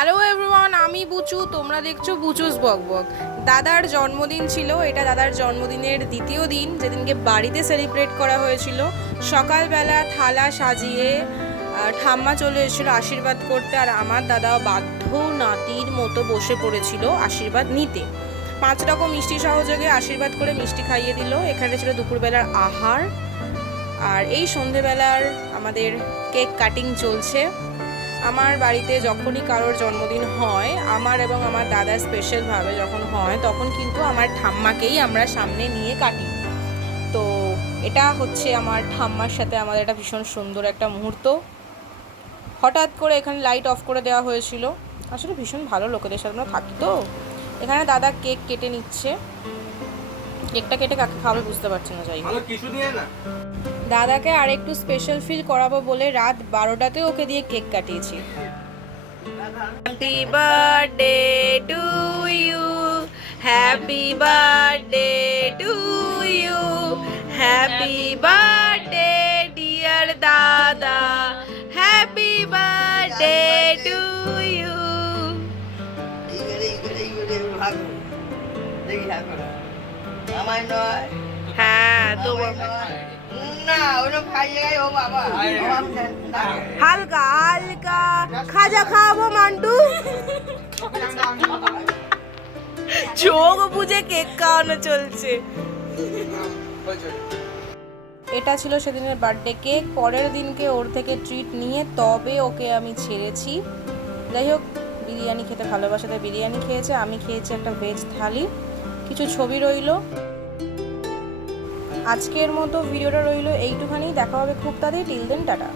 Hello everyone, আমি বুচু, তোমরা দেখছো বুচুস বকবক। দাদার জন্মদিন ছিল, এটা দাদার জন্মদিনের দ্বিতীয় দিন, যেদিনকে বাড়িতে সেলিব্রেট করা হয়েছিল। সকালবেলা থালা সাজিয়ে ঠাম্মা চলে এসেছিলো আশীর্বাদ করতে, আর আমার দাদাও বাধ্য নাতির মতো বসে পড়েছিল আশীর্বাদ নিতে। 5 রকম মিষ্টি সহযোগে আশীর্বাদ করে মিষ্টি খাইয়ে দিল। এখানে ছিল দুপুরবেলার আহার, আর এই সন্ধেবেলার আমাদের কেক কাটিং চলছে। আমার বাড়িতে যখনই কারোর জন্মদিন হয়, আমার এবং আমার দাদা স্পেশালভাবে যখন হয়, তখন কিন্তু আমার ঠাম্মাকেই আমরা সামনে নিয়ে কাটি। তো এটা হচ্ছে আমার ঠাম্মার সাথে আমাদের একটা ভীষণ সুন্দর একটা মুহূর্ত। হঠাৎ করে এখানে লাইট অফ করে দেওয়া হয়েছিল। আসলে ভীষণ ভালো লোকেদের সাথে আমরা থাকি। তো এখানে দাদা কেক কেটে নিচ্ছে। কেকটা কেটে কাকে খাবে বুঝতে পারছি না। যাই হোক, দাদাকে আর একটু স্পেশাল ফিল করাবো বলে রাত 12টাতে ওকে দিয়ে কেক কাটিয়েছি। Happy birthday to you, happy birthday to you, happy birthday dear dada, happy birthday to you. হ্যাঁ, তো হালকা হালকা খাজা খাওয়াবো মান্টু। চোখ বুঝে কেক খাওয়ানো চলছে। এটা ছিল সেদিনের বার্থডে কেক। পরের দিনকে ওর থেকে ট্রিট নিয়ে তবে ওকে আমি ছেড়েছি। যাই হোক, বিরিয়ানি খেতে ভালোবাসে, তাই বিরিয়ানি খেয়েছে। আমি খেয়েছি একটা ভেজ থালি। কিছু ছবি রইল। আজকের মতো ভিডিওটা রইল এইটুখানি। দেখা হবে খুব তাড়াতাড়ি। Till then, tata.